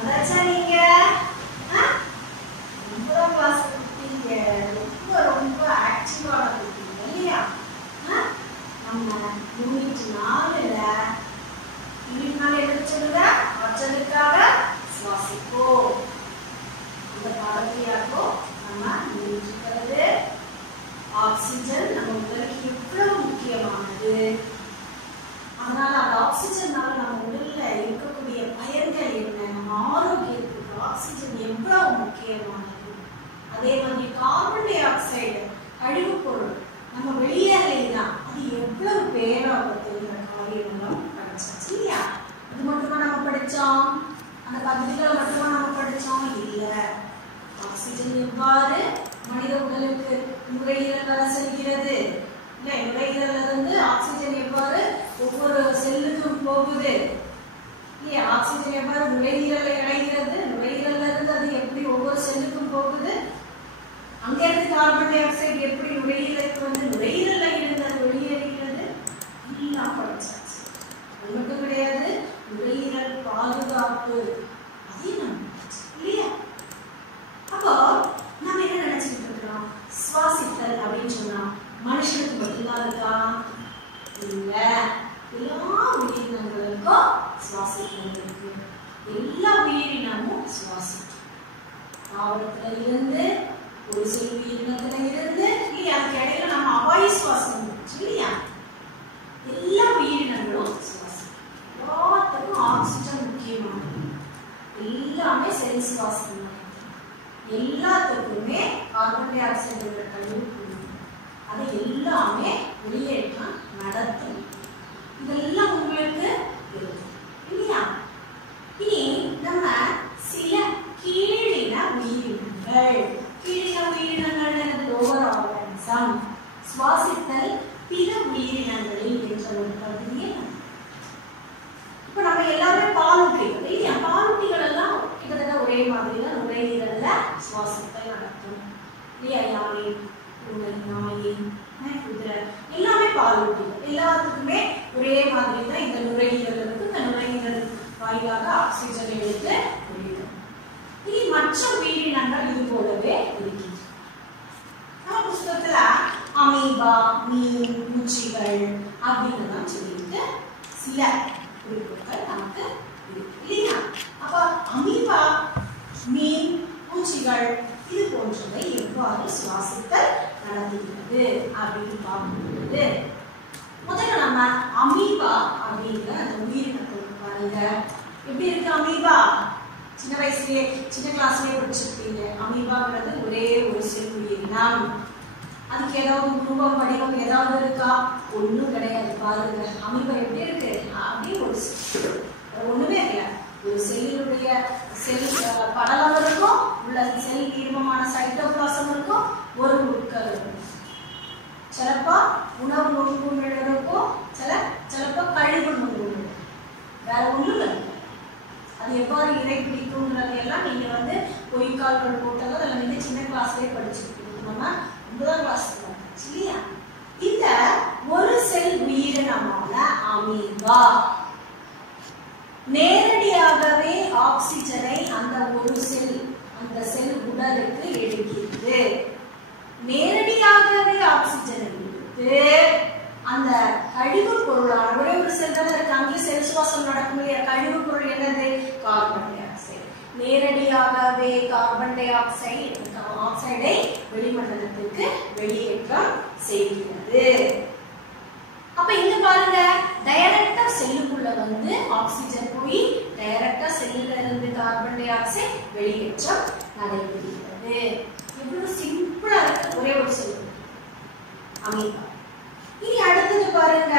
வந்தாச்சா நீங்க? ஒன்பதாம் கிளாஸ் குட்டீங்க, ரொம்ப ஆக்டிவான குட்டீங்க இல்லையா? நம்ம யூனிட் 4ல என்ன சொல்லுங்க? ஆற்றலுக்காக சுவாசிப்போம். அந்த பாடத்தியாக்கோ நம்ம நினைச்சுக்கிறது ஆக்சிஜன் நம்ம உடலுக்கு எவ்வளவு முக்கியமானது. அதனால அந்த ஆக்சிஜனால நம்ம உடல்ல இருக்கக்கூடிய பயன்கள் என்ன, நம்ம ஆரோக்கியத்துக்கு ஆக்சிஜன் எவ்வளவு முக்கியமானது. அதே மாதிரி கார்பன் டை ஆக்சைடு கழிவு பொருள் நம்ம வெளியேறலைதான் அது எவ்வளவு பேராபத்துங்கிற காரியம் எல்லாம் படிச்சாச்சு இல்லையா? அது மட்டுமா நம்ம படிச்சோம்? அந்த பகுதிகளை மட்டுமா நம்ம படிச்சோம்? இல்ல. ஆக்சிஜன் எவ்வாறு மனித உடலுக்கு நுரையீரலாக செல்கிறது, இல்ல நுரையீரல்ல இருந்து ஆக்சிஜன் எவ்வாறு ஒவ்வொரு செல்லுக்கும் போகுது இல்லையா? ஆக்சிஜன் எவ்வாறு நுரையீரலை அடைகிறது, நுரையீரல்ல இருந்து அது எப்படி ஒவ்வொரு செல்லுக்கும் போகுது, அங்க இருந்து கார்பன் டை ஆக்சைடு எப்படி நுரையீரலுக்கு வந்து நுரையீரல்ல இருந்து அது வெளியேறுகிறது எல்லாம் படிச்சாச்சு. அது மட்டும் கிடையாது, நுரையீரல் பாதுகாப்பு அதையும் நம்ம இல்லையா? அப்போ நம்ம என்ன நினைச்சிட்டு இருக்கிறோம்? சுவாசித்தல் அப்படின்னு சொன்னா மனுஷனுக்கு மட்டும்தான் இருக்கா? இல்ல, எல்லா உயிரினங்களுக்கும் சுவாசித்தல் இருக்கு. எல்லா உயிரினமும் சுவாசிக்கும். தாவரத்துல இருந்து ஒரு சில உயிரினத்துல இருந்து இல்லையா, அதுக்கு இடையில நம்ம அவாய் சுவாசம் இல்லையா? எல்லா உயிரினங்களும் சுவாசிக்கும். எல்லாத்துக்கும் ஆக்சிஜன் முக்கியமானது. எல்லாமே செல் சுவாசம். எல்லாத்துக்குமே கார்பன் டை ஆக்சைடு கழிவு அதை எல்லாமே வெளியேற்றம் நடத்தும். இதெல்லாம் உங்களுக்கு இல்லையா? இனி நம்ம சில கீழின உயிரினங்கள், கீழின உயிரினங்கள் லோவர் ஆர்கானிசம், சுவாசித்தல் பிற உயிரினங்களில் என்ற ஒரு பகுதியை இப்ப நம்ம எல்லாருமே பாலூட்டிகள் இல்லையா? பாலூட்டிகள் எல்லாம் கிட்டத்தட்ட ஒரே மாதிரி தான் நுரையீரல்ல சுவாசத்தை நடத்தும் இல்லையா? யானை, பூனை, நாய், குதிரை எல்லாமே பாலூட்டிகள். எல்லாத்துக்குமே ஒரே மாதிரி தான் இந்த நுரையீரல் இருக்கு. இந்த நுரையீரல் வாயிலாக ஆக்சிஜன் எடுத்து வெளியிடும். இனி மற்ற உயிரினங்கள் இது போலவே இருக்கின்றன. நம்ம புத்தகத்துல அமீபா, மீன், பூச்சிகள் அப்படின்னு தான் சொல்லிட்டு சில குறிப்புகள் நமக்கு இருக்கு இல்லையா? அப்ப அமீபா, மீன், பூச்சிகள் இது போன்றவை எவ்வாறு சுவாசித்தல் நடத்துகிறது அப்படின்னு பார்க்கும்போது முதல்ல நம்ம அமீபா அப்படிங்கிற அந்த உயிரினத்தை பாருங்க. எப்படி இருக்கு அமீபா? சின்ன வயசுலயே சின்ன கிளாஸ்லயே படிச்சிருப்பீங்க. அமீபாங்கிறது ஒரே ஒரு செல் உயிரினம். அதுக்கு ஏதாவது ரூபம் வடிவம் ஏதாவது இருக்கா? ஒண்ணும் கிடையாது. பாருங்க அமீபா எப்படி இருக்கு? அப்படி ஒரு ஒண்ணுமே இல்லை. ஒரு செல்லுடைய செல் படலம் இருக்கும், உள்ள செல் தீர்மமான சைட்டோபிளாசம் இருக்கும், ஒரு உட்கரு இருக்கும். சிலப்பா உணவு நுண்குமிழ் இருக்கும், சிலப்பா கழிவு நுண்குமிழ். வேற ஒண்ணும் இல்லை. அது எவ்வாறு இறை பிடிக்கும்ன்றது எல்லாம் நீங்க வந்து பொய்க்கால்கள் போட்டதோ அதில் நீங்க சின்ன கிளாஸ்லயே படிச்சிருக்கீங்க. நம்ம 9ஆம் கிளாஸ் இல்லையா? இந்த ஒரு செல் உயிரினமான அமீபா நேரடியாகவே ஆக்சிஜனை அந்த ஒரு செல் உடலுக்கு எடுக்கிறது. நேரடியாகவே ஆக்சிஜனை எடுத்து அந்த கழிவு பொருளான ஒரே ஒரு செல் தான் இருக்கு, அங்கே செல் சுவாசம் நடக்கும் இல்லையா? கழிவு பொருள் என்னது? Carbon di oxide. நேரடியாகவே கார்பன் டை ஆக்சைடை வெளிமண்டலத்திற்கு வெளியேற்றம் செய்கிறது. அப்ப இங்க பாருங்க, டைரக்டா செல்லுக்குள்ள வந்து ஆக்சிஜன் போய் டைரக்டா செல்லுல இருந்து கார்பன் டை ஆக்சைடு வெளியேற்றம் நடைபெறுகிறது. எவ்வளவு சிம்பிளா இருக்கு. ஒரே ஒரு செல் அமீபா. இனி அடுத்தது பாருங்க,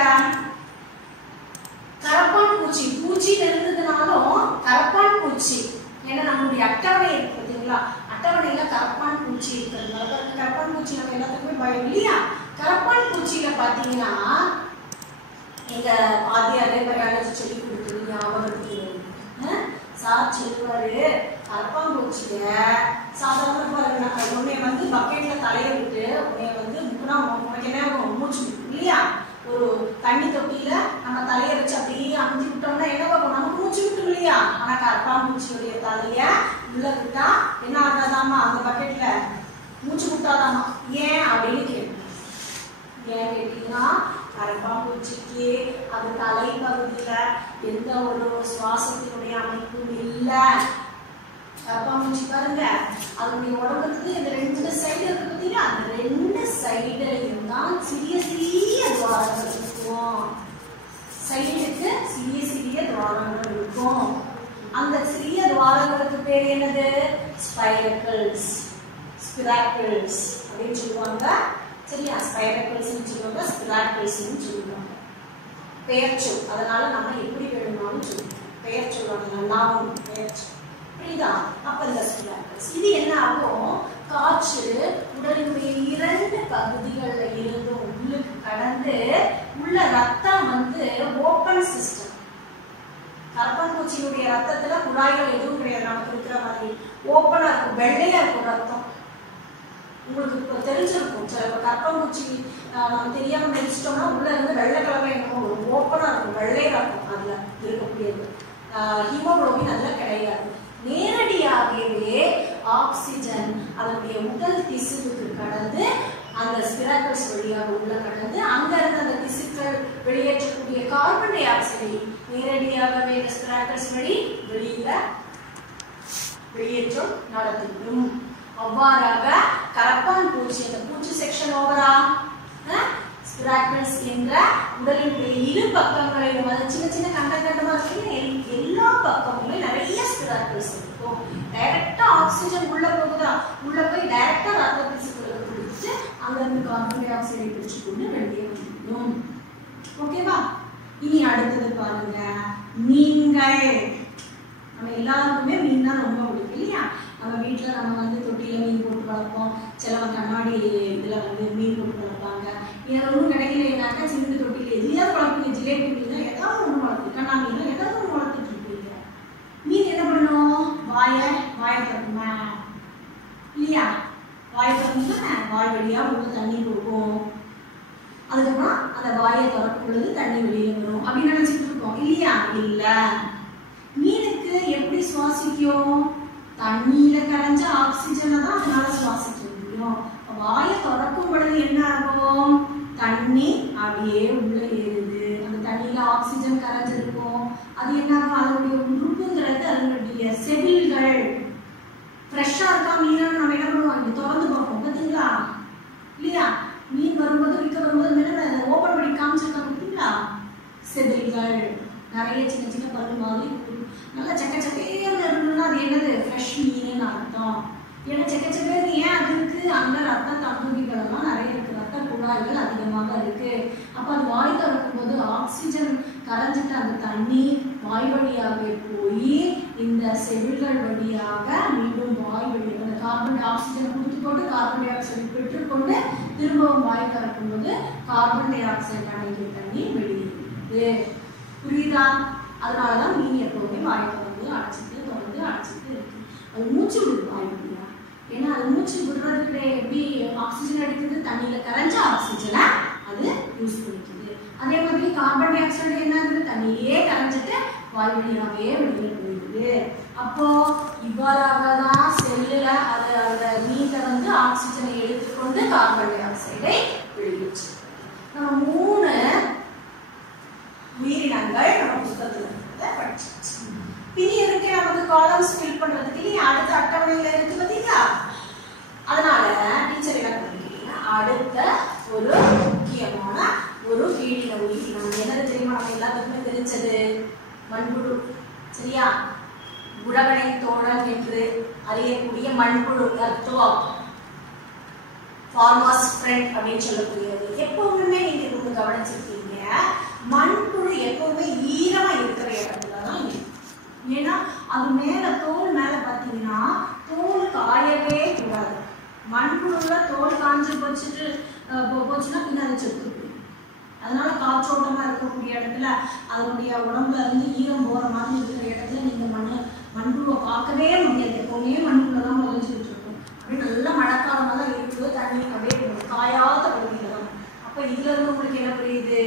கரப்பான் பூச்சி. பூச்சி இருந்ததுனாலும் கரப்பான் பூச்சி, ஏன்னா நம்மளுடைய அட்டவணை இருக்கு பார்த்தீங்களா? அட்டவணையில கரப்பான் பூச்சி இருக்கிறதுனால கரப்பான் பூச்சி நம்ம எல்லாத்துக்குமே பயம் இல்லையா? கரப்பான் பூச்சியில பாத்தீங்கன்னா எங்க ஆதியாரே பயாலஜி சொல்லி கொடுத்தது ஞாபகத்துக்கு சார் சொல்லுவாரு, கரப்பான் பூச்சிய சாதாரண பாருங்க, உன்னைய வந்து பக்கெட்ல தலைய விட்டு உன்னைய வந்து முக்கினா உனக்கு என்ன மூச்சு இல்லையா? ஒரு தண்ணி தொட்டியில நம்ம தலையை வச்சு அப்படியே அமுத்தி விட்டோம்னா என்ன பார்ப்போம், நமக்கு மூச்சு விட்டும் இல்லையா? ஆனா கரப்பாம்பூச்சியுடைய தலைய உள்ள விட்டா என்ன ஆகாதாமா, அந்த பக்கெட்ல மூச்சு விட்டாதாமா. ஏன் அப்படின்னு கேட்போம். ஏன் கேட்டீங்கன்னா கரப்பாம்பூச்சிக்கு அது தலைப்பகுதியில எந்த ஒரு சுவாசத்தினுடைய அமைப்பும் இல்லை. கரப்பாம்பூச்சி பாருங்க, அதனுடைய உடம்புக்கு இந்த 2 சைடு இருக்கு பார்த்தீங்கன்னா, அந்த 2 சைடுலையும் தான் சிறிய சிறிய துவாரங்கள் இருக்கும். சைடுக்கு சிறிய சிறிய துவாரங்கள் இருக்கும். அந்த சிறிய துவாரங்களுக்கு பேர் என்னது? ஸ்பைரக்கிள்ஸ், ஸ்பிராக்கிள்ஸ் அப்படின்னு சொல்லுவாங்க. சரியா? ஸ்பைரக்கிள்ஸ் சொல்லுவாங்க, ஸ்பிராக்கிள்ஸ் சொல்லுவாங்க. பெயர் சொல், அதனால நம்ம எப்படி வேணும்னாலும் சொல்லுவோம். பெயர் சொல்லுவாங்க, நாமம் பெயர் சொல். புரியுதா? அப்ப இந்த ஸ்பிராக்கிள்ஸ் இது என்ன ஆகும், காற்று உடலினுடைய 2 பகுதிகள்ல இருந்தும் உள்ளுக்கு கடந்து உள்ள ரத்தம் வந்து ஓப்பன் சிஸ்டம். கரப்பான்பூச்சியுடைய ரத்தத்துல குழாய்கள் எதுவும் கிடையாது, நமக்கு இருக்கிற மாதிரி ஓப்பனா இருக்கும், வெள்ளையா இருக்கும் ரத்தம். உங்களுக்கு இப்போ தெரிஞ்சிருக்கும், சில கரப்பான்பூச்சி நம்ம தெரியாம மெடிச்சிட்டோம்னா உள்ள இருந்து வெள்ளை கலவை என்னமோ ஓப்பனா இருக்கும், வெள்ளையா இருக்கும். அதுல இருக்கக்கூடியது ஹீமோகுளோபின் அதுல கிடையாது. நேரடியாகவே ஆக்சிஜன் அதனுடைய உடல் திசுவுக்கு கடந்து அந்த ஸ்பிராக்கிள்ஸ் வழியாக உள்ள கடந்து அங்க இருந்து அந்த திசுக்கள் வெளியேற்றக்கூடிய கார்பன் டை ஆக்சைடை நேரடியாகவே இந்த ஸ்பிராக்கிள்ஸ் வழி வெளியேற்றம் நடந்துவிடும். அவ்வாறாக கரப்பான் பூச்சி அந்த பூச்சி செக்ஷன் ஓவரா ஸ்பிராக்கிள்ஸ் என்ற உடலினுடைய 2 பக்கங்களிலும் சின்ன சின்ன கண்டமா இருக்கு, எல்லா பக்கமுமே நிறைய ஸ்பிராக்கிள்ஸ் இருக்கும். டைரக்டா ஆக்சிஜன் உள்ள போகுதா, உள்ள போய் டைரக்டா ரத்த திசுக்களுக்கு பிடிச்சு அங்க இருந்து கார்பன் டை ஆக்சைடை பிடிச்சு கொண்டு வெளியே வந்துடும். ஓகேவா? இனி அடுத்தது பாருங்க, மீன்கள். நம்ம எல்லாருக்குமே மீன் தான் ரொம்ப பிடிக்கும் இல்லையா? நம்ம வீட்டில் நம்ம வந்து தொட்டியில் மீன் போட்டு வளர்ப்போம், சிலவங்க கண்ணாடி இதில் வந்து மீன் போட்டு வளர்ப்பாங்க. ஏதாவது ஒன்றும் கிடைக்கலைனாக்கா சின்ன தொட்டியில் எதையாவது வளர்ப்பீங்க, ஜிலேபி மீன் ஏதாவது ஒன்று வளர்த்து, கண்ணா மீன் ஏதாவது ஒன்று வளர்த்துட்டு இருப்பீங்க. மீன் என்ன பண்ணணும், வாயை திறக்குமா இல்லையா? வாயை திறந்துன்னா வாய் வழியாக உள்ள தண்ணி கொடுக்கும். அதுக்கப்புறம் அந்த வாயை திறக்கும் பொழுது தண்ணி வெளியே வரும் அப்படின்னு நினைச்சிட்டு இருக்கோம் இல்லையா? இல்லை, மீனுக்கு எப்படி சுவாசிக்கும், தண்ணியில கரைஞ்ச ஆக்சிஜனை தான் அதனால சுவாசிக்க முடியும். வாயை திறக்கும் பொழுது என்ன ஆகும், தண்ணி அப்படியே உள்ள ஏறுது, அந்த தண்ணியில ஆக்சிஜன் கரைஞ்சிருக்கும். அது என்ன ஆகும், அதனுடைய உறுப்புங்கிறது அதனுடைய செதில்கள் ஃப்ரெஷ்ஷா இருக்கா மீனை நம்ம என்ன பண்ணுவோம், இப்படி திறந்து பார்ப்போம் பார்த்தீங்களா இல்லையா? மீன் வரும்போது விற்க வரும்போது என்ன ஓப்பன் பண்ணி காமிச்சிருக்காங்க பார்த்தீங்களா? செதில்கள் நிறைய சின்ன சின்ன பல்லு மாதிரி நல்லா சக்கச்சக்கேன்னு இருந்ததுன்னா அது என்னது, ஃப்ரெஷ் மீன் அர்த்தம். ஏன்னா சக்கச்சக்கேன்னு ஏன் அது இருக்கு, அங்க ரத்த தங்குதிகள் எல்லாம் நிறைய இருக்கு, ரத்த குழாய்கள் அதிகமாக இருக்கு. அப்ப அது வாய் திறக்கும்போது ஆக்சிஜன் கரைஞ்சிட்டு அந்த தண்ணி வாய் வழியாகவே போய் இந்த செல்கள் வழியாக மீண்டும் வாய் வழியாக அந்த கார்பன் டை ஆக்சிஜன் கொடுத்து போட்டு கார்பன் டை ஆக்சைடை பெற்றுக்கொண்டு திரும்பவும் வாய் திறக்கும்போது கார்பன் டை ஆக்சைடு அடங்கிய தண்ணி வெளியேறுது. புரியுதா? அதனாலதான் மீன் எப்பவுமே வாயை திறந்து அடைச்சிட்டு இருக்கு. அது மூச்சு விடுது வாய் வழியா, ஏன்னா அது மூச்சு விடுறதுக்கு எப்படி ஆக்சிஜன் எடுக்குது, தண்ணியில கரைஞ்ச ஆக்சிஜனை அது யூஸ் பண்ணிக்குது. அதே மாதிரி கார்பன் டை ஆக்சைடு என்ன ஆகுது, தண்ணியிலே கரைஞ்சிட்டு வாய் வழியாவே வெளியில போயிடுது. அப்போ இவ்வாறாக தான் செல்லுல அது அந்த மீன்ல வந்து ஆக்சிஜனை எடுத்துக்கொண்டு கார்பன் டை ஆக்சைடை வெளியிடுச்சு. நம்ம 3 உயிரினங்கள் நம்ம புத்தகத்துல படிச்சாச்சு. பின்னி இருக்கு நமக்கு காலம்ஸ் ஃபில் பண்றதுக்கு இல்லையா, அடுத்த அட்டவணையில இருக்கு பார்த்தீங்களா? அதனால டீச்சர் என்ன பண்ணிருக்கீங்க, அடுத்த ஒரு முக்கியமான ஒரு உயிரின உயிரினம் என்னது தெரியுமா? நம்ம எல்லாத்துக்குமே தெரிஞ்சது மண்புழு. சரியா? உழவனை தோழன் என்று அறியக்கூடிய மண்புழு, ஃபார்மர்ஸ் ஃப்ரெண்ட் அப்படின்னு சொல்லக்கூடியது. எப்பவுமே நீங்க இது கவனிச்சிருக்கீங்க, மண்புழு எப்பவுமே ஈரமா இருக்கிற இடத்துல தான் இருக்கு. ஏன்னா அது மேல தோல் மேல பாத்தீங்கன்னா தோல் காயவே கூடாது. மண்புழுல தோல் காஞ்சு போச்சுன்னா பின்ன அதை செத்து போயிடும். அதனால காற்றோட்டமா இருக்கக்கூடிய இடத்துல அதனுடைய உடம்புல இருந்து ஈரம் போற மாதிரி இருக்கிற இடத்துல நீங்க மண்புழுவை பார்க்கவே முடியாது. எப்பவுமே மண்புழுல தான் முளைஞ்சிட்டு இருக்கும். அப்படியே நல்ல மழைக்காலமா தான் இருக்குது, தண்ணி அப்படியே காயாத பகுதியில தான். அப்ப இதுல இருந்து உங்களுக்கு என்ன புரியுது, நடைபெறுகிறது?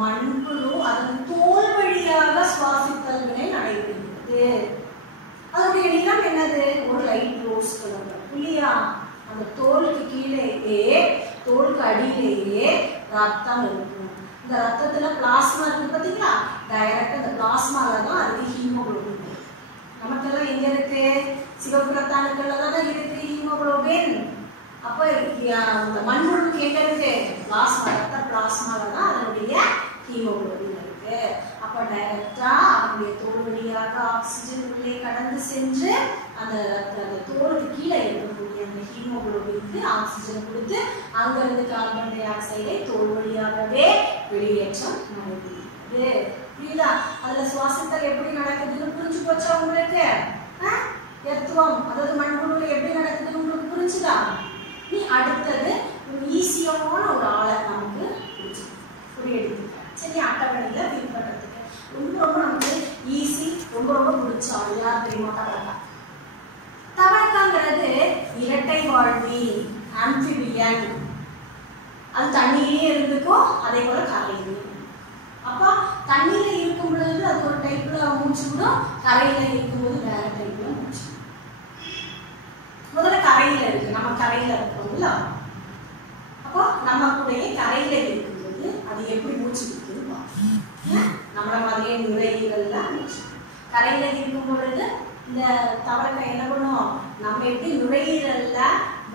மண்புழு அதன் தோல் வழியாக சுவாசித்தல் வினை நடைபெறுகிறது. அதனுடைய நிறம் என்னது? ஒரு லைட் ரோஸ் கலர் இல்லையா? அந்த தோலுக்கு கீழேயே தோலுக்கு அடியிலேயே ரத்தம் இருக்கும். இந்த ரத்தத்துல பிளாஸ்மா இருக்கு பாத்தீங்களா? டைரக்டா இந்த பிளாஸ்மால தான் அதுக்கு ஹீமோகுளோபின் இருக்கு. நமக்கெல்லாம் எங்க இருக்கு? சிவப்பு ரத்த அணுக்கள்ல தான் இருக்கு ஹீமோகுளோபின். அப்ப இந்த மண்புழுக்கு எங்க இருக்கு? பிளாஸ்மா, ரத்த பிளாஸ்மால தான் அதனுடைய ஹீமோகுளோபின் இருக்கு. அப்ப டைரக்டா அதனுடைய தோல் வழியாக ஆக்சிஜன் உள்ளே கடந்து சென்று அந்த தோலுக்கு கீழே இருக்கக்கூடிய அந்த ஹீமோகுளோபினுக்கு ஆக்சிஜன் கொடுத்து அங்கிருந்து கார்பன் டை ஆக்சைடை தோல் வழியாகவே வெளியேற்றம் நடைபெறுகிறது. புரியுதா? அதுல சுவாசித்தல் எப்படி நடக்குதுன்னு புரிஞ்சு போச்சா உங்களுக்கு? எத்துவம் அதாவது மண்புழுல எப்படி நடக்குதுன்னு உங்களுக்கு புரிஞ்சுதா? நீ அடுத்தது ஈஸியான ஒரு ஆளை நமக்கு புரியுது. சரி, அட்டவணையில ஃபில் பண்றதுக்கு ரொம்ப ரொம்ப நமக்கு ஈஸி, ரொம்ப ரொம்ப பிடிச்ச ஆள் யார் தெரியுமா? தவளை. தவளைங்கிறது இரட்டை வாழ்வி, ஆம்பிபியன். அது தண்ணியிலே இருந்துக்கும், அதே போல கரையிலையும். அப்ப தண்ணியில இருக்கும் பொழுது அது ஒரு டைப்ல மூச்சு விடும், கரையில இருக்கும்போது வேற டைப்ல மூச்சு. முதல்ல கரையில இருக்கு, நம்ம கரையில இருக்கோம்ல. அப்போ நம்ம கூடயே கரையில இருக்கும்போது அது எப்படி மூச்சு விடுதுன்னு பார்க்கணும். நம்மள மாதிரியே நுரையீரல்ல மூச்சு. கரையில இருக்கும் பொழுது இந்த தவளை என்ன பண்ணும்? நம்ம எப்படி நுரையீரல்ல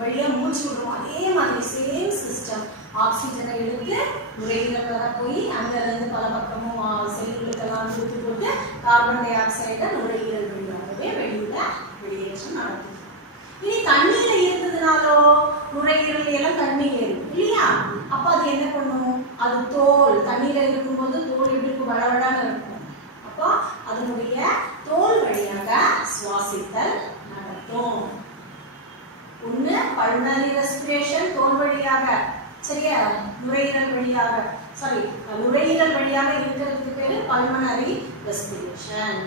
வழியா மூச்சு விடுவோம், அதே மாதிரி சேம் சிஸ்டம். ஆக்சிஜனை எடுத்து நுரையீரல் வர போய் அங்க இருந்து பல பக்கமும் செல்லுகளுக்கெல்லாம் கொடுத்து போட்டு கார்பன் டை ஆக்சைடை நுரையீரல் வழியாகவே வெளியேற்றம் நடக்குது. இனி தண்ணீர்ல இருந்ததுனாலோ நுரையீரல் எல்லாம் தண்ணீர் இருக்கும் இல்லையா? அப்ப அது என்ன பண்ணும்? அது தோல் தண்ணீர்ல இருக்கும்போது தோல் எப்படி வளவடான்னு இருக்கும். அப்போ அதனுடைய தோல் வழியாக சுவாசித்தல் நடக்கும். ஒண்ணு பல்மனரி ரெஸ்பிரேஷன் தோல் வழியாக, சரியா? நுரையீரல் வழியாக, சாரி நுரையீரல் வழியாக இருக்கிறதுக்கு பேரு பல்மனரி ரெஸ்பிரேஷன்.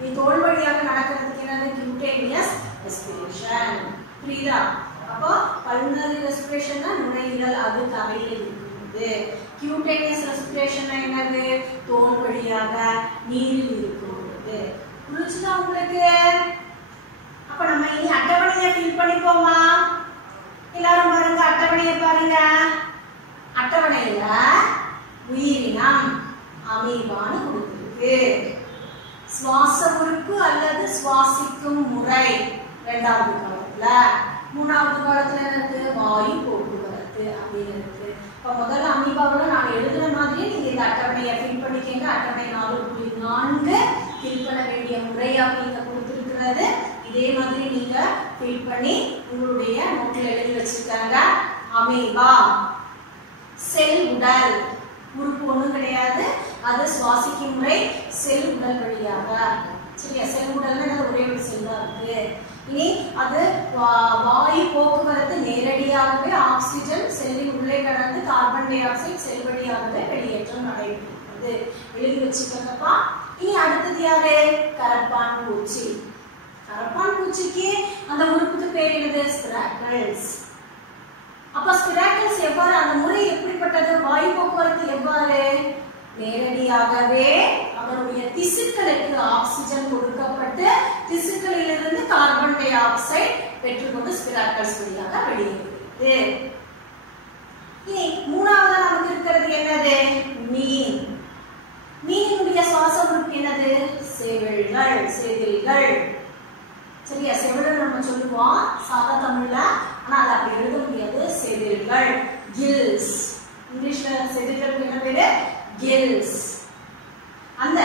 நீ தோல் வழியாக நடக்கிறதுக்கு என்னது? Cutaneous respiration. புரியுதா? அப்போ பல்மனரி ரெஸ்பிரேஷன்னா நுரையீரல் அது கரையில் இருக்குது. கியூட்டேனியஸ் ரெஸ்பிரேஷன் என்னது? தோல் வழியாக நீரில் இருக்குது. புரிஞ்சுதா உங்களுக்கு? அப்ப நம்ம இனி அட்டவணையை ஃபில் பண்ணிப்போமா? எல்லாரும் பாருங்க, அட்டவணையை பாருங்க. அட்டவணையில உயிரினம் அமீபான்னு கொடுத்திருக்கு. சுவாச உறுப்பு அல்லது சுவாசிக்கும் முறை இரண்டாவது காலத்துல. மூணாவது காலத்துல இருக்கு வாயு போக்குவரத்து அப்படின்னு இருக்கு. இப்ப முதல்ல அமீபாவில் நான் எழுதுன மாதிரியே நீங்க இந்த அட்டவணையை ஃபில் பண்ணிக்கங்க. அட்டவணை 4.4 ஃபில் பண்ண வேண்டிய முறையாக நீங்க கொடுத்திருக்கிறது. இதே மாதிரி நீங்க ஃபில் பண்ணி உங்களுடைய நோட்ல எழுதி வச்சிருக்காங்க. அமீபா செல் உடல் உறுப்பு ஒண்ணும் கிடையாது, அது சுவாசிக்கும் முறை செல் உடல் வழியாக. சரியா? செல் உடல்னா ஒரே ஒரு செல் தான் இருக்கு. இனி அது வாயு போக்குவரத்து நேரடியாகவே ஆக்சிஜன் செல்லின் உள்ளே கடந்து கார்பன் டை ஆக்சைடு செல் வழியாகவே வெளியேற்றம் நடைபெறுகிறது. எழுதி வச்சுக்கோங்கப்பா. இனி அடுத்தது யாரு? கரப்பான் பூச்சி. கரப்பான் பூச்சிக்கு அந்த உறுப்புக்கு பேர் என்னது? ஸ்பிராக்கிள்ஸ். அப்ப ஸ்பிராக்கிள்ஸ் எவ்வாறு, அந்த முறை எப்படிப்பட்டது? வாயு போக்குவரத்து எவ்வாறு? நேரடியாகவே அவருடைய திசுக்களுக்கு ஆக்சிஜன் கொடுக்கப்பட்டு திசுக்களிலிருந்து கார்பன் டை ஆக்சைடு பெற்றுக்கொண்டு ஸ்பிராக்கிள்ஸ் வழியாக வெளியேறுகிறது. இனி மூணாவது நமக்கு இருக்கிறது என்னது? மீன். மீனினுடைய சுவாச உறுப்பு என்னது? செவில்கள், செதில்கள். சரியா? செவில்கள் நம்ம சொல்லுவோம் சாதா தமிழ்ல, ஆனா அது அப்படி எழுத முடியாது. செதில்கள், கில்ஸ். இங்கிலீஷ்ல செதில்களுக்கு என்ன பேரு? கில்ஸ். அந்த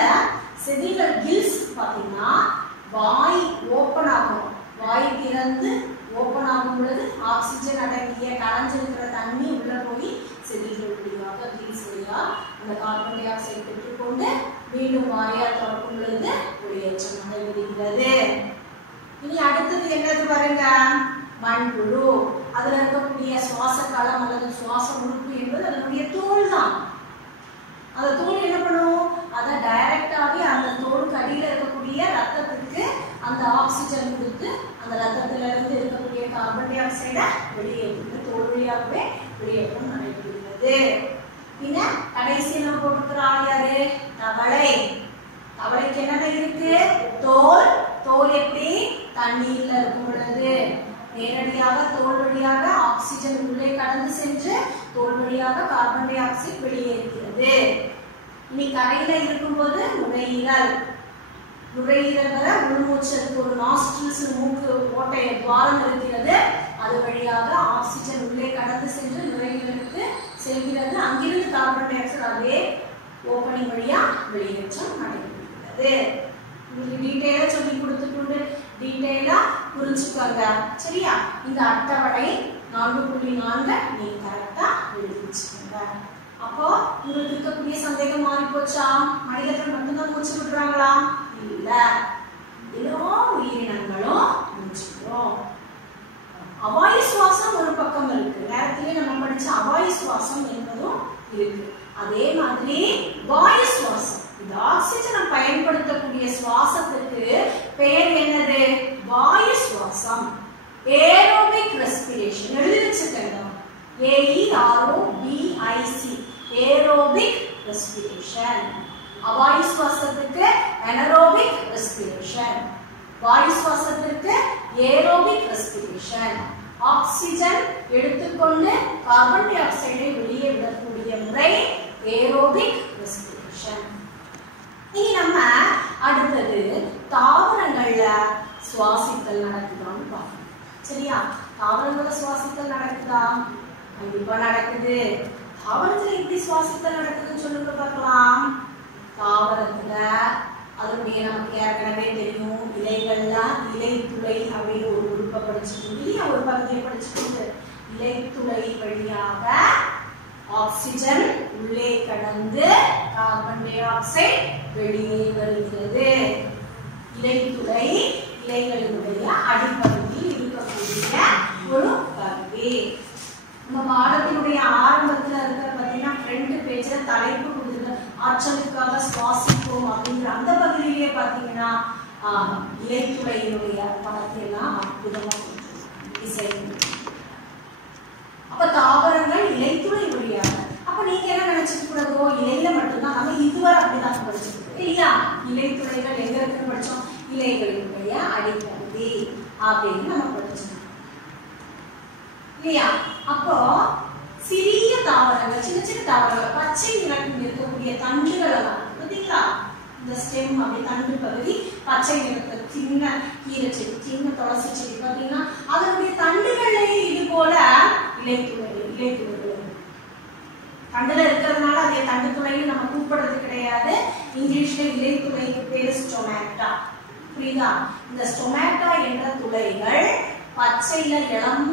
செதில்கள் கில்ஸ் பாத்தீங்கன்னா வாய் ஓபன் ஆகும். வாய் திறந்து ஓபன் ஆகும் பொழுது ஆக்சிஜன் அடங்கிய கலஞ்சிருக்கிற தண்ணி உள்ள போய் செதில்கள் வழியாக கில்ஸ் வழியா அந்த கார்பன் டை ஆக்சைடு பெற்றுக்கொண்டு மீண்டும் வாயா திறக்கும் பொழுது வெளியேற்றம் நடைபெறுகிறது. இனி அடுத்தது என்னது பாருங்க? மண்புழு. அதுல இருக்கக்கூடிய சுவாச களம் அல்லது சுவாச உறுப்பு என்பது அதனுடைய தோல் தான். அந்த தோல் என்ன பண்ணும்? அதை டைரக்டாவே அந்த தோலுக்கு அடியில இருக்கக்கூடிய ரத்தத்துக்கு அந்த ஆக்சிஜன் கொடுத்து அந்த ரத்தத்துல இருந்து இருக்கக்கூடிய கார்பன் டை ஆக்சைடை வெளியேற்று. தோல் வழியாகவே வெளியேற்றம் நடைபெறுகிறது. பின்ன கடைசியில நம்ம போட்டுக்கிறாள் யாரு? தவளை. தவளைக்கு என்ன இருக்கு? தோல். தோல் எப்படி? தண்ணீர்ல இருக்கும் பொழுது நேரடியாக தோல் வழியாக ஆக்சிஜன் உள்ளே கடந்து சென்று தோல் வழியாக கார்பன் டை ஆக்சைடு வெளியேறுகிறது. இனி கரையில இருக்கும்போது நுரையீரல். நுரையீரல் வர உள்மூச்சலுக்கு ஒரு நாஸ்ட்ரில்ஸ் மூக்கு ஓட்டை துவாரம் இருக்கிறது. அது வழியாக ஆக்சிஜன் உள்ளே கடந்து சென்று நுரையீரலுக்கு செல்கிறது. அங்கிருந்து கார்பன் டை ஆக்சைடு அதே ஓப்பனிங் வழியா வெளியேற்றம் நடைபெறுகிறது. உங்களுக்கு டீடைலா சொல்லி கொடுத்துட்டு டீடைலா புரிஞ்சுக்கோங்க. சரியா? இந்த அட்டவணை 4.4 நீ கரெக்டா எழுதி வச்சுக்கோங்க. அப்போ உங்களுக்கு இருக்கக்கூடிய சந்தேகம் மாறி போச்சா? மனிதர்கள் மட்டும்தான் மூச்சு விடுறாங்களா? இல்ல, எல்லா உயிரினங்களும் மூச்சு விடுறோம். அவாயு சுவாசம் ஒரு பக்கம் இருக்கு. நேரத்திலே நம்ம படிச்ச அவாயு சுவாசம் என்பதும் இருக்கு. அதே மாதிரி வாயு சுவாசம், இந்த ஆக்சிஜனை பயன்படுத்தக்கூடிய சுவாசத்துக்கு பெயர் என்னது? வாயு சுவாசம். ஏரோபிக் ரெஸ்பிரேஷன் எழுதி வச்சுக்கோங்க. AEROBIC aerobic respiration. அவாயு சுவாசத்துக்கு அனரோபிக் ரெஸ்பிரேஷன். வாயு சுவாசத்திற்கு ஏரோபிக் ரெஸ்பிரேஷன். ஆக்சிஜன் எடுத்துக்கொண்டு கார்பன் டை ஆக்சைடை வெளியே விடக்கூடிய முறை ஏரோபிக் ரெஸ்பிரேஷன். இனி நம்ம அடுத்தது தாவரங்கள்ல சுவாசித்தல் நடக்குதான்னு பார்க்கணும். சரியா? தாவரங்கள்ல சுவாசித்தல் நடக்குதா? கண்டிப்பா நடக்குது. தாவரத்துல எப்படி சுவாசித்தல் நடக்குதுன்னு சொல்லுங்க பார்க்கலாம். தாவரத்துல அதனுடைய நமக்கு ஏற்கனவே தெரியும், இலைகள்ல இலைத்துளை அப்படின்னு ஒரு உறுப்பை படிச்சுட்டு இல்லையா? ஒரு பகுதியை படிச்சுட்டு இலைத்துளை வழியாக ஆக்சிஜன் உள்ளே கடந்து கார்பன் டை ஆக்சைடு வெளியே வருகிறது. இலைத்துளை இலைகளினுடைய அடிப்பகுதியில் இருக்கக்கூடிய ஒரு பகுதி. நம்ம பாடத்தினுடைய ஆரம்பத்துல இருக்கிற பார்த்தீங்கன்னா ஃப்ரண்ட் பேஜ்ல தலைப்பு கொடுத்துருக்கு, ஆற்றலுக்காக சுவாசிப்போம் அப்படிங்கிற அந்த பகுதியிலேயே பார்த்தீங்கன்னா இலைத்துளையினுடைய படத்தை எல்லாம் அற்புதமா இசை. அப்ப தாவரங்கள் இலைத்துளை வழியாக. அப்ப நீங்க என்ன நினைச்சிட்டு கூடாதோ இலையில மட்டும்தான், நம்ம இதுவரை அப்படிதான் படிச்சிருக்கோம் இல்லையா? இலைத்துளைகள் எங்க இருக்குன்னு படிச்சோம்? இலைகளினுடைய அடிப்பகுதி அப்படின்னு நம்ம படிச்சோம் இல்லையா? அப்போ சிறிய தாவரங்கள், சின்ன சின்ன தாவரங்கள், பச்சை நிறத்தில் இருக்கக்கூடிய தண்டுகள் எல்லாம் பார்த்தீங்களா? இந்த ஸ்டெம் அப்படி தண்டு பகுதி பச்சை நிறத்தில் சின்ன கீரை செடி, சின்ன துளசி செடி பார்த்தீங்கன்னா அதனுடைய தண்டுகளே இது போல இலைத்துளைகள் தண்டுல இருக்கிறதுனால அதே தண்டு துளைன்னு நம்ம கூப்பிடுறது கிடையாது. இங்கிலீஷ்ல இலைத்துளைக்கு பேரு ஸ்டொமேட்டா. புரியுதா? இந்த ஸ்டொமேட்டா என்ற துளைகள் பச்சையில இளம்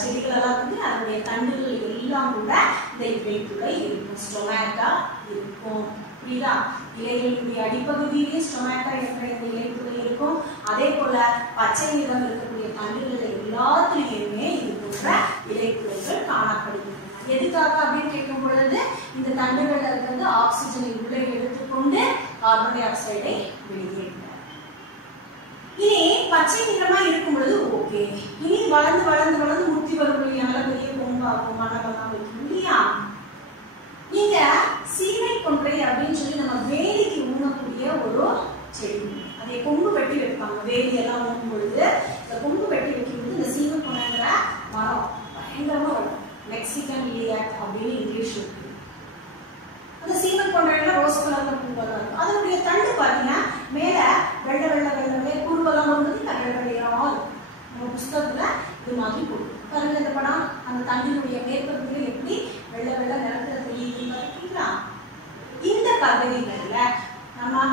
செடிகள் எல்லாம் வந்து அதனுடைய தண்டுகள் எல்லாம் கூட இந்த இலைத்துளை இருக்கும், ஸ்டொமேட்டா இருக்கும். புரியுதா? இலைகளுடைய அடிப்பகுதியிலே ஸ்டொமேட்டா என்ற இந்த இலைத்துளை இருக்கும். அதே போல பச்சை நிறம் இருக்கக்கூடிய தண்டுகள் எல்லாத்துலயுமே இது போன்ற இலைத்துளைகள் காணப்படுகின்றன. எதுக்காக அப்படின்னு கேட்கும் பொழுது இந்த தண்டுகள்ல இருக்கிறது ஆக்சிஜனை உள்ளே எடுத்துக்கொண்டு கார்பன் டை ஆக்சைடை வெளியேற்ற. இனி பச்சை நிறமா இருக்கும் பொழுது ஓகே. இனி வளர்ந்து வளர்ந்து வளர்ந்து முத்தி வரும் நல்ல பெரிய கொம்பாகும், மண்ணெல்லாம் வைக்கும் இல்லையா? இங்க சீமை கொன்றை அப்படின்னு சொல்லி நம்ம வேலிக்கு ஊனக்கூடிய ஒரு செடி. அதை கொம்பு வெட்டி வைப்பாங்க. வேலி எல்லாம் ஊனும் பொழுது இந்த கொம்பு வெட்டி வைக்கும்போது இந்த சீமை கொன்றைங்கிற மரம் பயங்கரமா வரும். மெக்சிகன் லிலியாக் அப்படின்னு இங்கிலீஷ் இருக்கு. அந்த சீமை கொன்றையில ரோஸ் கலர்ல பூவெல்லாம் இருக்கும். அதனுடைய தண்டு பாத்தீங்கன்னா மேல வெள்ளை வெள்ளை வெள்ளை குருவெல்லாம் வந்து வெள்ளை வெள்ளையா இருக்கும். நம்ம புஸ்தகத்துல இது மாதிரி போடும் பாருங்க. இந்த படம் அந்த தண்டினுடைய மேற்பகுதியில எப்படி வெள்ளை வெள்ளை நிறத்துல தெரியுது பார்த்தீங்களா? இந்த பகுதிகள்ல நம்ம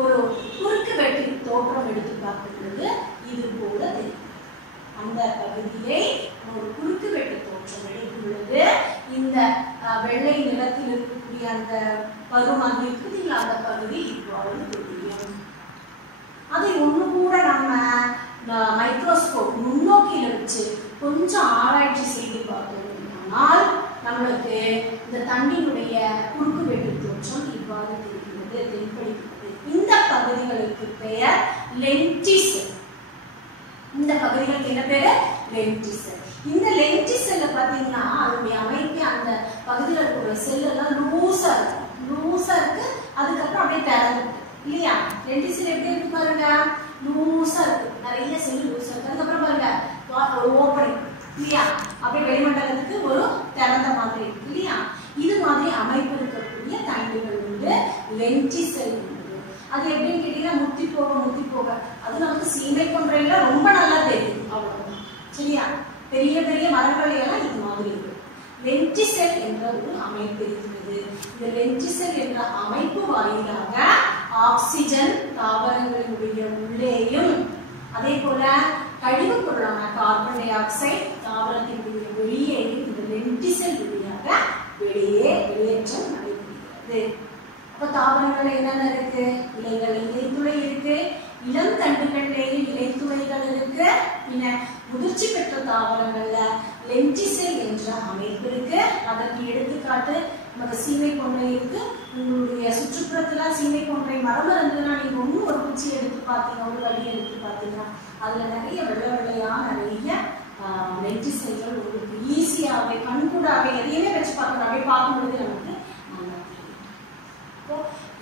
ஒரு குறுக்கு வெட்டி தோற்றம் எடுத்து பார்க்கும் பொழுது இது போல தெரியும். அந்த பகுதியை ஒரு குறுக்கு வெட்டு தோற்றம் எடுக்கும் பொழுது இந்த வெள்ளை நிறத்தில் இருக்கக்கூடிய அந்த பருமன் இருக்குதுங்களா, அந்த பகுதி இவ்வாறு தெரியும். அதை ஒண்ணு கூட நம்ம மைக்ரோஸ்கோப் நுண்ணோக்கியில வச்சு கொஞ்சம் ஆராய்ச்சி செய்து பார்த்தோம்னால் நம்மளுக்கு இந்த தண்டினுடைய குறுக்கு வெட்டு தோற்றம் இவ்வாறு தெரிகிறது, தென்படுகிறது. இந்த பகுதிகளுக்கு பெயர் லென்டிசெல். இந்த பகுதிகளுக்கு என்ன பேரு? லென்டிசெல். இந்த லென்டிசெல்ல பாத்தீங்கன்னா அதோடைய அமைப்பு அந்த பகுதியில் இருக்கிற செல் எல்லாம் லூசா இருக்கு. அதுக்கப்புறம் அப்படியே திறந்து இல்லையா? லென்டிசெல் எப்படி இருக்கு பாருங்க, லூசா இருக்கு, நிறைய செல் லூசா இருக்கு. அதுக்கப்புறம் பாருங்க ஒரு ஓப்பனிங் இல்லையா? அப்படியே வெளிமண்டலத்துக்கு ஒரு திறந்த மாதிரி இருக்கு இல்லையா? இது மாதிரி அமைப்பு இருக்கக்கூடிய தண்டுகள் வந்து லென்டிசெல். அது எப்படின்னு கேட்டீங்கன்னா முத்தி போக அது நமக்கு சீமை கொன்றையில ரொம்ப நல்லா தெரியும். அவ்வளவுதான் சரியா? பெரிய பெரிய மரங்கள் எல்லாம் இது மாதிரி இருக்கு. லென்டிசெல் என்ற ஒரு அமைப்பு இருக்கிறது. இந்த லென்டிசெல் என்ற அமைப்பு வாயிலாக ஆக்சிஜன் தாவரங்களினுடைய உள்ளேயும் அதே போல கழிவு பொருளான கார்பன் டை ஆக்சைடு தாவரத்தினுடைய வெளியேயும் இந்த லென்டிசெல் வழியாக வெளியேற்றம் நடைபெறுகிறது. அப்ப தாவரங்கள் என்னென்ன இருக்கு? இலைத்துளை இருக்கு, இளம் தண்டுகள்லேயும் இலைத்துளைகள் இருக்கு. பின்ன முதிர்ச்சி பெற்ற தாவரங்கள்ல லென்டிசெல் என்ற அமைப்பு இருக்கு. அதற்கு எடுத்துக்காட்டு நமக்கு சீமை கொன்றை இருக்கு. உங்களுடைய சுற்றுப்புறத்துல சீமை கொன்றை மரம் இருந்ததுன்னா நீங்க ஒன்னும் ஒரு குச்சி எடுத்து பார்த்தீங்க, ஒரு வழி எடுத்து பார்த்தீங்கன்னா அதுல நிறைய வெள்ளையா நிறைய லென்டிசெல்கள் உங்களுக்கு ஈஸியாவே கண்கூடாவே எதையுமே வச்சு பார்க்கும்பொழுது நமக்கு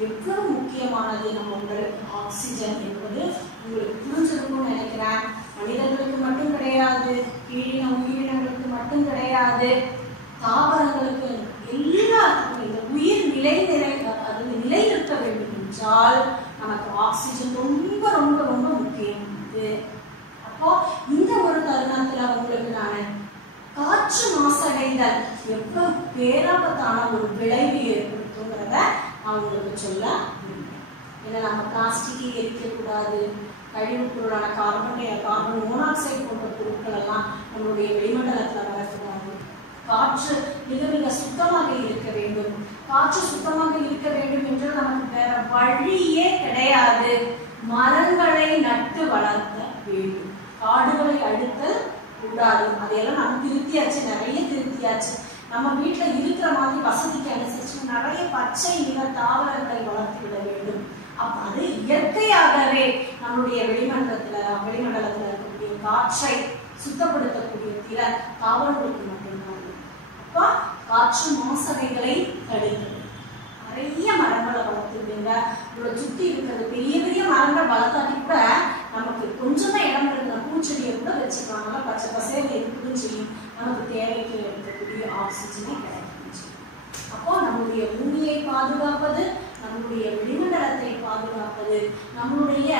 எவ்வளவு முக்கியமானது நம்ம உங்களுக்கு ஆக்சிஜன் என்பது உங்களுக்கு புரிஞ்சிருக்கும்னு நினைக்கிறேன். மனிதர்களுக்கு மட்டும் கிடையாது, கீழின உயிரினங்களுக்கு மட்டும் கிடையாது, தாவரங்களுக்கு எல்லாருக்கும் இந்த உயிர் நிலை இருக்க வேண்டும் என்றால் நமக்கு ஆக்சிஜன் ரொம்ப ரொம்ப ரொம்ப முக்கியமானது. அப்போ இந்த ஒரு தருணத்துல உங்களுக்கு நான் காற்று மாசடைதல் எவ்வளவு பேராபத்தான ஒரு விளைவு ஏற்படுத்துங்கிறத அவங்களுக்கு சொல்ல ஏன்னா நம்ம பிளாஸ்டிக்கை எரிக்கக்கூடாது, கழிவு பொருளான கார்பன் மோனாக்சைடு போன்ற பொருட்கள் எல்லாம் நம்மளுடைய வெளிமண்டலத்தில் வரக்கூடாது. காற்று மிக மிக சுத்தமாக இருக்க வேண்டும். காற்று சுத்தமாக இருக்க வேண்டும் என்று நமக்கு வேற வழியே கிடையாது. மரங்களை நட்டு வளர்த்த வேண்டும், காடுகளை அழித்தல் கூடாது. அதையெல்லாம் நம்ம திருத்தியாச்சு, நிறைய திருத்தியாச்சு. நம்ம வீட்டுல இருக்கிற மாதிரி வசதிக்கு அனுசரிச்சு நிறைய பச்சை நிற தாவரங்களை வளர்த்து விட வேண்டும். அப்ப அது இயற்கையாகவே நம்மளுடைய வெளிமண்டலத்துல இருக்கக்கூடிய காற்றை சுத்தப்படுத்தக்கூடிய திறன் தாவரங்களுக்கு மட்டும்தான். அப்ப காற்று மாசடைதலை தடுக்கிறது. நிறைய மரங்களை வளர்த்துடுங்க. உங்களை சுத்தி இருக்கிறது பெரிய பெரிய மரங்கள் வளர்த்தாட்டி கூட நமக்கு கொஞ்சமா இடம் இருக்கிற பூச்செடியை கூட வச்சுக்கலாம். நல்லா பச்சை பசேல் இருக்குதுன்னு செய்யும், நமக்கு தேவைக்கு இருக்கக்கூடிய ஆக்சிஜனை கிடைக்கும். அப்போ நம்முடைய பூமியை பாதுகாப்பது, நம்முடைய வெளிமண்டலத்தை பாதுகாப்பது, நம்மளுடைய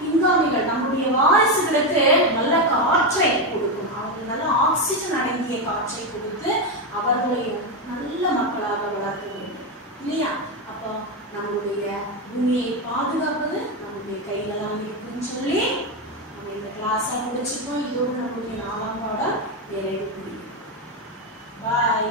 பின்காமிகள் நம்முடைய வாரிசுகளுக்கு நல்ல காற்றை கொடுக்கும். அவங்களுக்கு நல்ல ஆக்சிஜன் அடங்கிய காற்றை கொடுத்து அவர்களை நல்ல மக்களாக வளர்க்க வேண்டும் இல்லையா? அப்போ நம்மளுடைய பூமியை பாதுகாப்பது நம்முடைய கைகளால் இருக்குன்னு சொல்லி நம்ம இந்த கிளாஸை முடிச்சுப்போம். இதோடு நம்முடைய 4ஆம் பாடம் நிறைவு. பாய்.